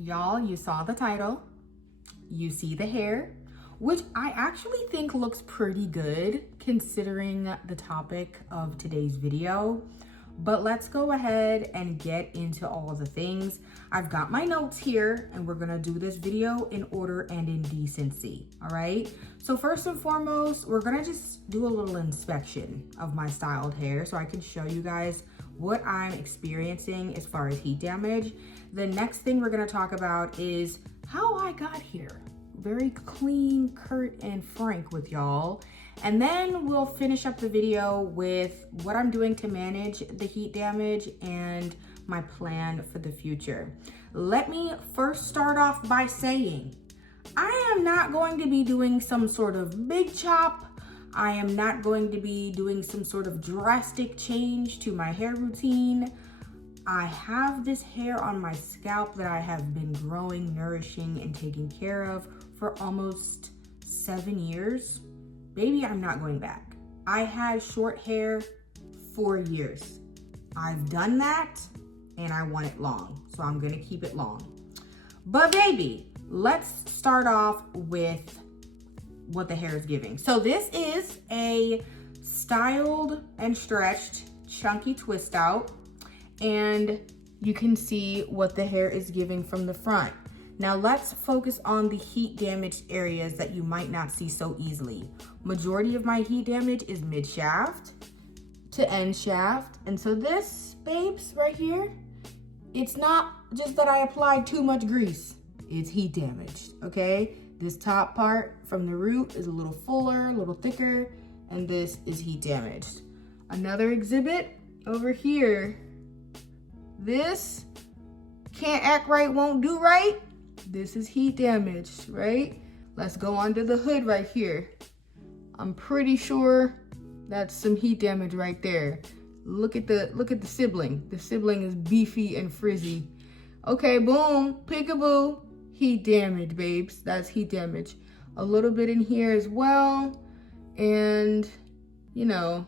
Y'all, you saw the title, you see the hair, which I actually think looks pretty good considering the topic of today's video. But let's go ahead and get into all of the things. I've got my notes here and we're gonna do this video in order and in decency, all right? So first and foremost, we're gonna just do a little inspection of my styled hair so I can show you guys what I'm experiencing as far as heat damage. The next thing we're gonna talk about is how I got here. Very clean, curt, and frank with y'all. And then we'll finish up the video with what I'm doing to manage the heat damage and my plan for the future. Let me first start off by saying, I am not going to be doing some sort of big chop. I am not going to be doing some sort of drastic change to my hair routine. I have this hair on my scalp that I have been growing, nourishing, and taking care of for almost 7 years. Baby, I'm not going back. I had short hair for years. I've done that and I want it long, so I'm gonna keep it long. But baby, let's start off with what the hair is giving. So this is a styled and stretched chunky twist out, and you can see what the hair is giving from the front. Now let's focus on the heat damaged areas that you might not see so easily. Majority of my heat damage is mid shaft to end shaft. And so this, babes, right here, it's not just that I applied too much grease, it's heat damaged, okay? This top part from the root is a little fuller, a little thicker, and this is heat damaged. Another exhibit over here, this can't act right, won't do right. This is heat damage, right? Let's go onto the hood right here. I'm pretty sure that's some heat damage right there. Look at the sibling. The sibling is beefy and frizzy. Okay, boom, peekaboo. Heat damage, babes. That's heat damage. A little bit in here as well. And, you know,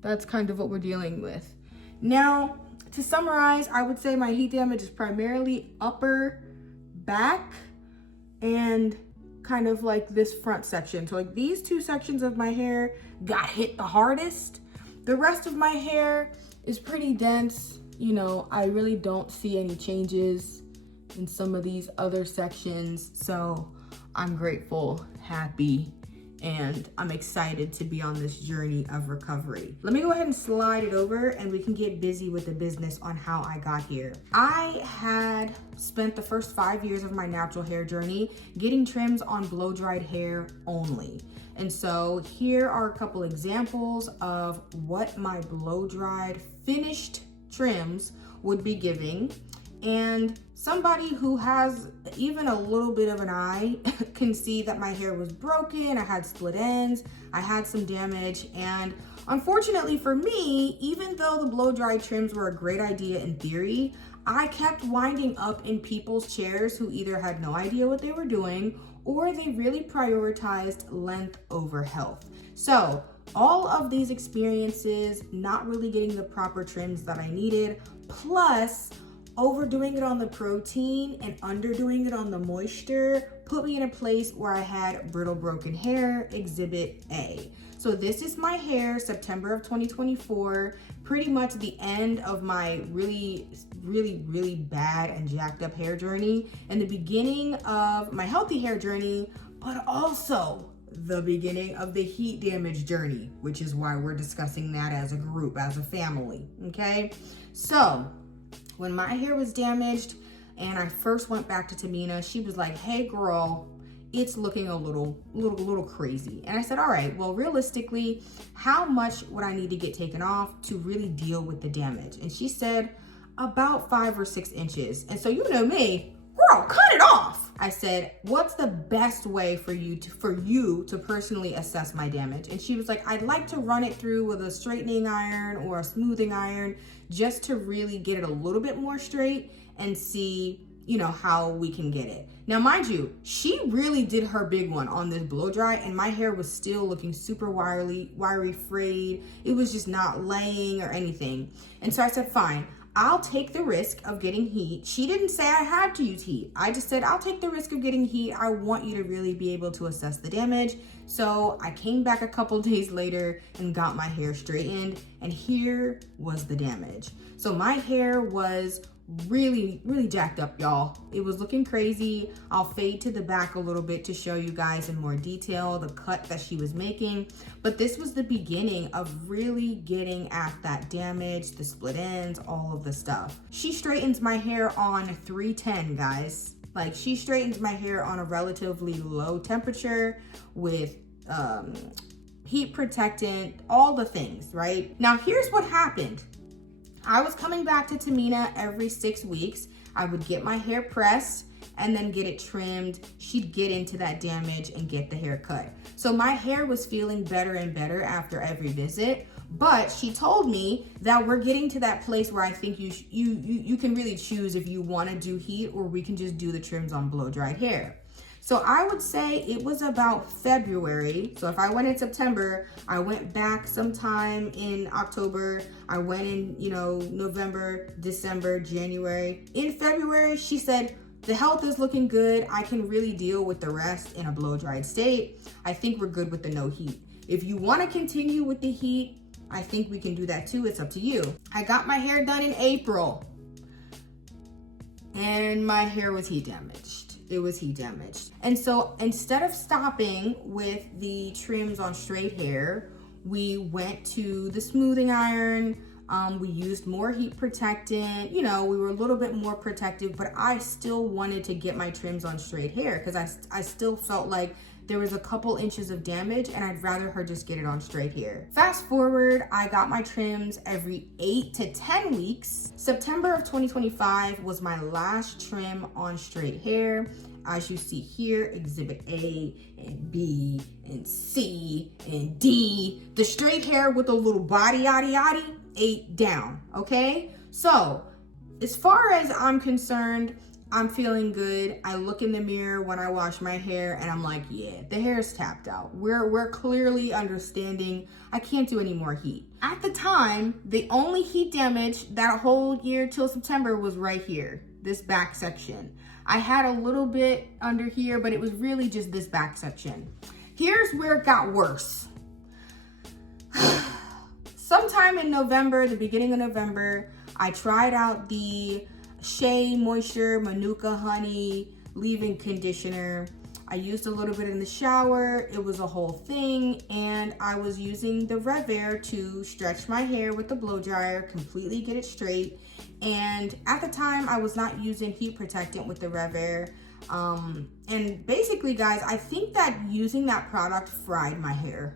that's kind of what we're dealing with. Now, to summarize, I would say my heat damage is primarily upper back and kind of like this front section. So like these two sections of my hair got hit the hardest. The rest of my hair is pretty dense. You know, I really don't see any changes in some of these other sections. So I'm grateful, happy, and I'm excited to be on this journey of recovery. Let me go ahead and slide it over and we can get busy with the business on how I got here. I had spent the first 5 years of my natural hair journey getting trims on blow-dried hair only. And so here are a couple examples of what my blow-dried finished trims would be giving. And somebody who has even a little bit of an eye can see that my hair was broken, I had split ends, I had some damage, and unfortunately for me, even though the blow-dry trims were a great idea in theory, I kept winding up in people's chairs who either had no idea what they were doing or they really prioritized length over health. So all of these experiences, not really getting the proper trims that I needed, plus overdoing it on the protein and underdoing it on the moisture, put me in a place where I had brittle broken hair, exhibit A. So this is my hair, September of 2024, pretty much the end of my really bad and jacked up hair journey and the beginning of my healthy hair journey, but also the beginning of the heat damage journey, which is why we're discussing that as a group, as a family, okay? So when my hair was damaged and I first went back to Tamina, she was like, hey girl, it's looking a little crazy. And I said, all right, well, realistically, how much would I need to get taken off to really deal with the damage? And she said about 5 or 6 inches. And so you know me, girl, cut it off. I said, what's the best way for you to personally assess my damage? And she was like, I'd like to run it through with a straightening iron or a smoothing iron just to really get it a little bit more straight and see, you know, how we can get it. Now, mind you, she really did her big one on this blow dry and my hair was still looking super wiry frayed. It was just not laying or anything. And so I said, fine, I'll take the risk of getting heat. She didn't say I had to use heat. I just said, I'll take the risk of getting heat. I want you to really be able to assess the damage. So I came back a couple days later and got my hair straightened, and here was the damage. So my hair was really jacked up, y'all. It was looking crazy. I'll fade to the back a little bit to show you guys in more detail the cut that she was making, but this was the beginning of really getting at that damage, the split ends, all of the stuff. She straightens my hair on 310, guys. Like, she straightens my hair on a relatively low temperature with heat protectant, all the things, right? Now here's what happened. I was coming back to Tamina every 6 weeks. I would get my hair pressed and then get it trimmed. She'd get into that damage and get the hair cut. So my hair was feeling better and better after every visit, but she told me that we're getting to that place where I think you can really choose if you want to do heat, or we can just do the trims on blow dried hair. So I would say it was about February. So if I went in September, I went back sometime in October. I went in, November, December, January. In February, she said, the health is looking good. I can really deal with the rest in a blow dried state. I think we're good with the no heat. If you want to continue with the heat, I think we can do that too. It's up to you. I got my hair done in April, and my hair was heat damaged. It was heat damaged. And so instead of stopping with the trims on straight hair, we went to the smoothing iron. We used more heat protectant. We were a little bit more protective, but I still wanted to get my trims on straight hair because I still felt like there was a couple inches of damage, and I'd rather her just get it on straight hair. Fast forward, I got my trims every 8 to 10 weeks. September of 2025 was my last trim on straight hair. As you see here, exhibit A and B and C and D, the straight hair with a little body yaddy yaddy, 8 down, okay? So as far as I'm concerned, I'm feeling good. I look in the mirror when I wash my hair and I'm like, yeah, the hair is tapped out. We're clearly understanding I can't do any more heat. At the time, the only heat damage that whole year till September was right here, this back section. I had a little bit under here, but it was really just this back section. Here's where it got worse. Sometime in November, the beginning of November, I tried out the Shea Moisture Manuka Honey leave-in conditioner. I used a little bit in the shower. It was a whole thing, and I was using the Rev Air to stretch my hair with the blow dryer, completely get it straight. And at the time, I was not using heat protectant with the Rev Air. And basically, guys, I think that using that product fried my hair.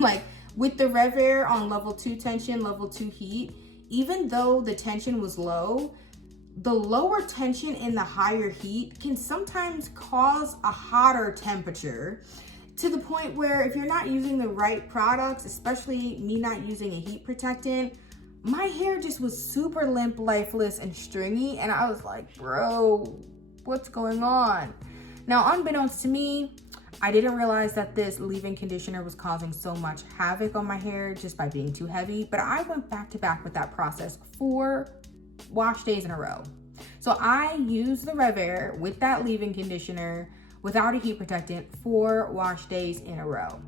Like with the Rev Air on level 2 tension, level 2 heat, even though the tension was low, the lower tension and the higher heat can sometimes cause a hotter temperature, to the point where if you're not using the right products, especially me not using a heat protectant, my hair just was super limp, lifeless, and stringy. And I was like, bro, what's going on? Now, unbeknownst to me, I didn't realize that this leave-in conditioner was causing so much havoc on my hair just by being too heavy. But I went back to back with that process 4 wash days in a row. So I used the Rev Air with that leave-in conditioner without a heat protectant 4 wash days in a row.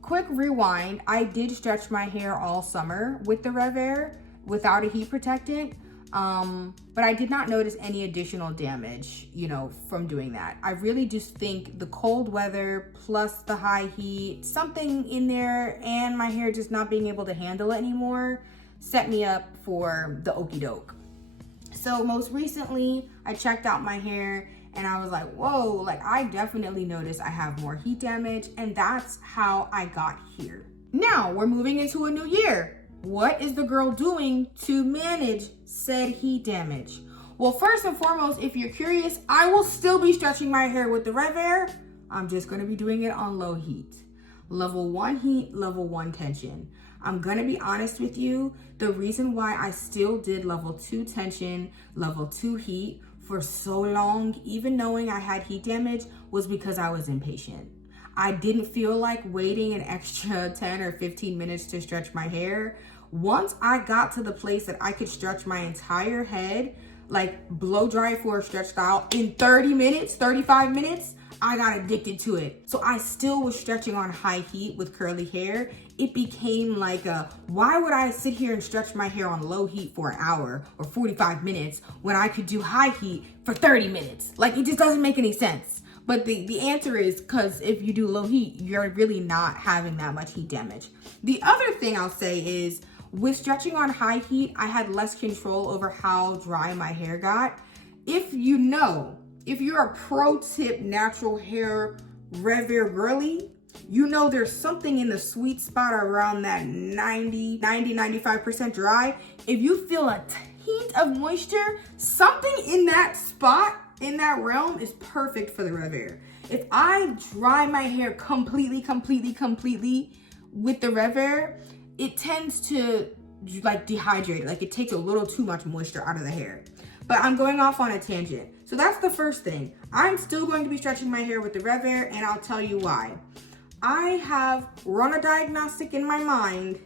Quick rewind, I did stretch my hair all summer with the Rev Air without a heat protectant, but I did not notice any additional damage, from doing that. I really just think the cold weather plus the high heat, something in there, and my hair just not being able to handle it anymore set me up for the okie doke. So most recently, I checked out my hair and I was like, whoa, like I definitely noticed I have more heat damage, and that's how I got here. Now we're moving into a new year. What is the girl doing to manage said heat damage? Well, first and foremost, if you're curious, I will still be stretching my hair with the Rev Air. I'm just gonna be doing it on low heat. Level 1 heat, level 1 tension. I'm gonna be honest with you, the reason why I still did level 2 tension, level 2 heat for so long, even knowing I had heat damage, was because I was impatient. I didn't feel like waiting an extra 10 or 15 minutes to stretch my hair Once I got to the place that I could stretch my entire head, like blow dry it for a stretch style in 30 minutes, 35 minutes, I got addicted to it. So I still was stretching on high heat with curly hair. It became like why would I sit here and stretch my hair on low heat for an hour or 45 minutes when I could do high heat for 30 minutes? Like, it just doesn't make any sense. But the answer is because if you do low heat, you're really not having that much heat damage. The other thing I'll say is with stretching on high heat, I had less control over how dry my hair got. If you're a pro tip natural hair Revere girly, you know there's something in the sweet spot around that 95% dry. If you feel a hint of moisture, something in that spot, in that realm is perfect for the Revere. If I dry my hair completely with the Revere, it tends to like dehydrate it. Like, it takes a little too much moisture out of the hair. But I'm going off on a tangent. So that's the first thing. I'm still going to be stretching my hair with the Revere, and I'll tell you why. I have run a diagnostic in my mind.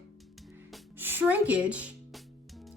Shrinkage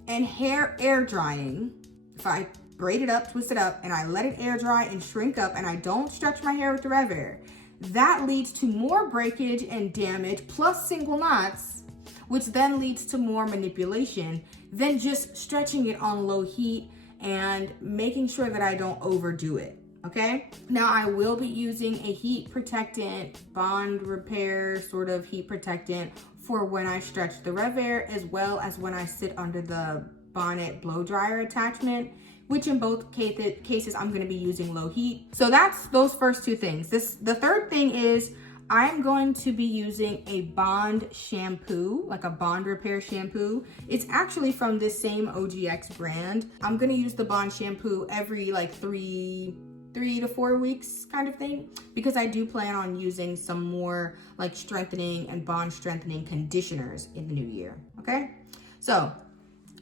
and hair air drying, if I braid it up, twist it up, and I let it air dry and shrink up, and I don't stretch my hair with the Revere, that leads to more breakage and damage plus single knots, which then leads to more manipulation than just stretching it on low heat and making sure that I don't overdo it, okay? Now, I will be using a heat protectant, bond repair sort of heat protectant for when I stretch the Revere, as well as when I sit under the bonnet blow dryer attachment, which in both cases I'm gonna be using low heat. So that's those first two things. The third thing is I'm going to be using a bond shampoo, like a bond repair shampoo. It's actually from this same OGX brand. I'm gonna use the bond shampoo every like three to 4 weeks kind of thing, because I do plan on using some more like strengthening and bond strengthening conditioners in the new year, okay? So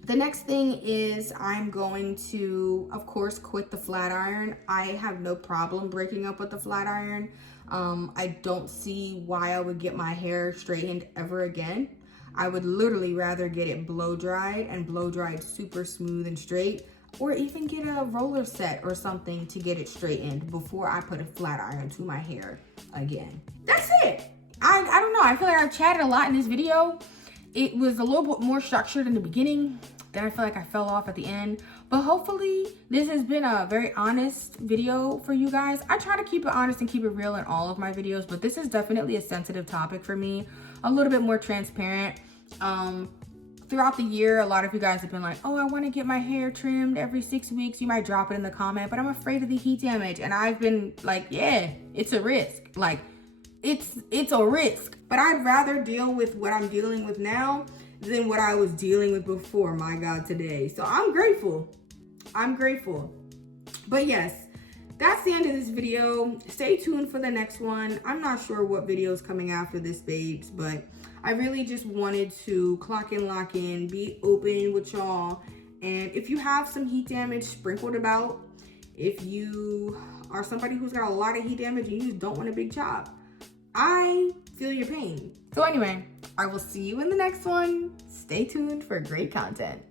the next thing is I'm going to, of course, quit the flat iron. I have no problem breaking up with the flat iron. I don't see why I would get my hair straightened ever again. I would literally rather get it blow dried and blow dried super smooth and straight, or even get a roller set or something to get it straightened before I put a flat iron to my hair again. That's it. I don't know. I feel like I've chatted a lot in this video. It was a little bit more structured in the beginning. Then I feel like I fell off at the end. But hopefully this has been a very honest video for you guys. I try to keep it honest and keep it real in all of my videos, but this is definitely a sensitive topic for me. A little bit more transparent. Throughout the year, a lot of you guys have been like, oh, I want to get my hair trimmed every 6 weeks. You might drop it in the comment, but I'm afraid of the heat damage. And I've been like, yeah, it's a risk. Like, it's a risk. But I'd rather deal with what I'm dealing with now than what I was dealing with before, my God, today. So I'm grateful. But yes, that's the end of this video. Stay tuned for the next one. I'm not sure what video is coming after this, babes, but I really just wanted to clock in, lock in, be open with y'all. And if you have some heat damage sprinkled about, if you are somebody who's got a lot of heat damage and you just don't want a big chop, I feel your pain. So anyway, I will see you in the next one. Stay tuned for great content.